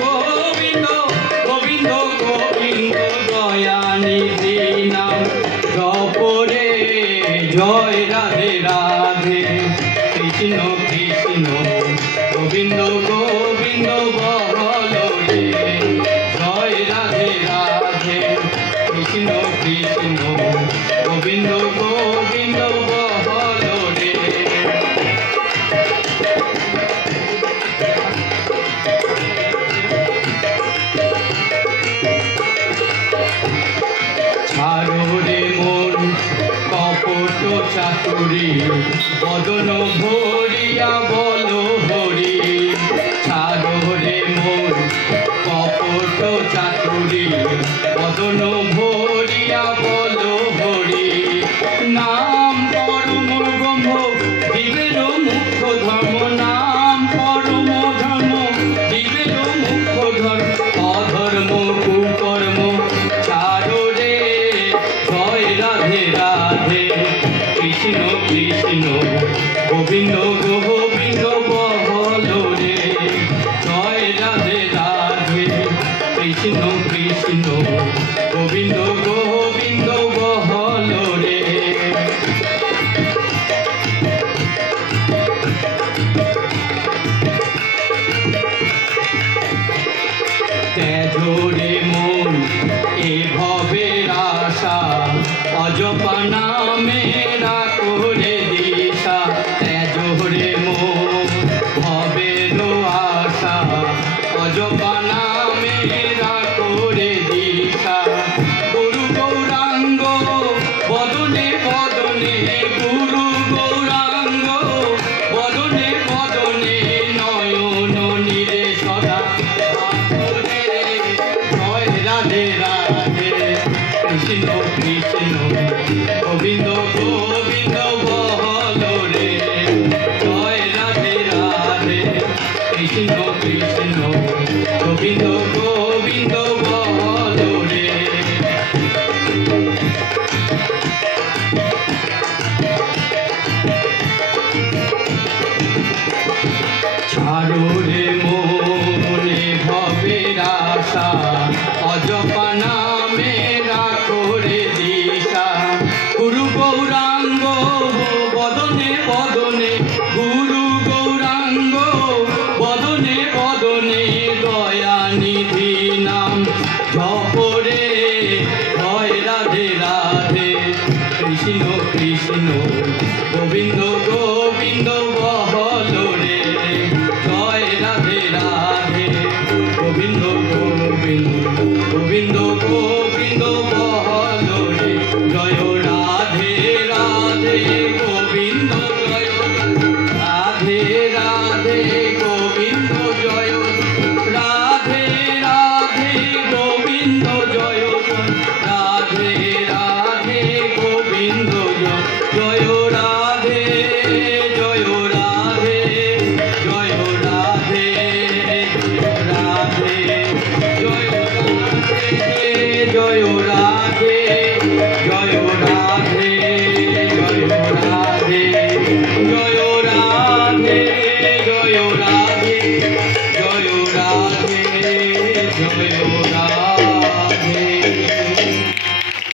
গোবিন্দ গোবিন্দ গোবিন্দ দয়ানিধি নাম জপরে জয় রাধে রাধে কৃষ্ণ কৃষ্ণ গোবিন্দ গোবিন্দ বল রে জয় রাধে রাধে কৃষ্ণ কৃষ্ণ গোবিন্দ গোবিন্দ বল রে ছাড়ো রে মন কপট চাতুরী বদন ভরিয়া বল হরি ছাড়ো রে মন কপট চাতুরী বদন ভরিয়া বল হরি নাম পরম ব্রহ্ম জীবের মুখ্য ধর্ম নাম পরম ধর্ম জীবের মুখ্য ধর্ম অধর্ম কুকর্ম ছাড়ো রে জয় রাধে রাধে কৃষ্ণ কৃষ্ণ গোবিন্দ গোবিন্দ বল রে জয় রাধে রাধে কৃষ্ণ কৃষ্ণ গোবিন্দ গোবিন্দ বল রে তেজরে মন এ ভবের আশা অজপা নামেরা করে দিশা তেজরে মন ভবের আশা অজপা নামেরা করে দিশা গুরু গৌরাঙ্গ বদনে বদনে গুরু গৌরাঙ্গ বদনে বদনে নয়ন নীরে সদা জয় রাধে রাধে কৃষ্ণ কৃষ্ণ গোবিন্দ গোবিন্দ বল রে জয় রাধে রাধে কৃষ্ণ কৃষ্ণ গোবিন্দ গোবিন্দ বল রে ছাড়ো রে মনে ভবের আশা অজপা নামেরা করে দিশা গুরু গৌরাঙ্গ বদনে বদনে গুরু গৌরাঙ্গ বদনে বদনে দয়ানিধি নাম জপরে জয় রাধে রাধে কৃষ্ণ কৃষ্ণ গোবিন্দ গোবিন্দ বল রে জয় রাধে রাধে গোবিন্দ গোবিন্দ গোবিন্দ গোবিন্দ বল রে জয় রাধে রাধে গোবিন্দ জয় রাধে রাধে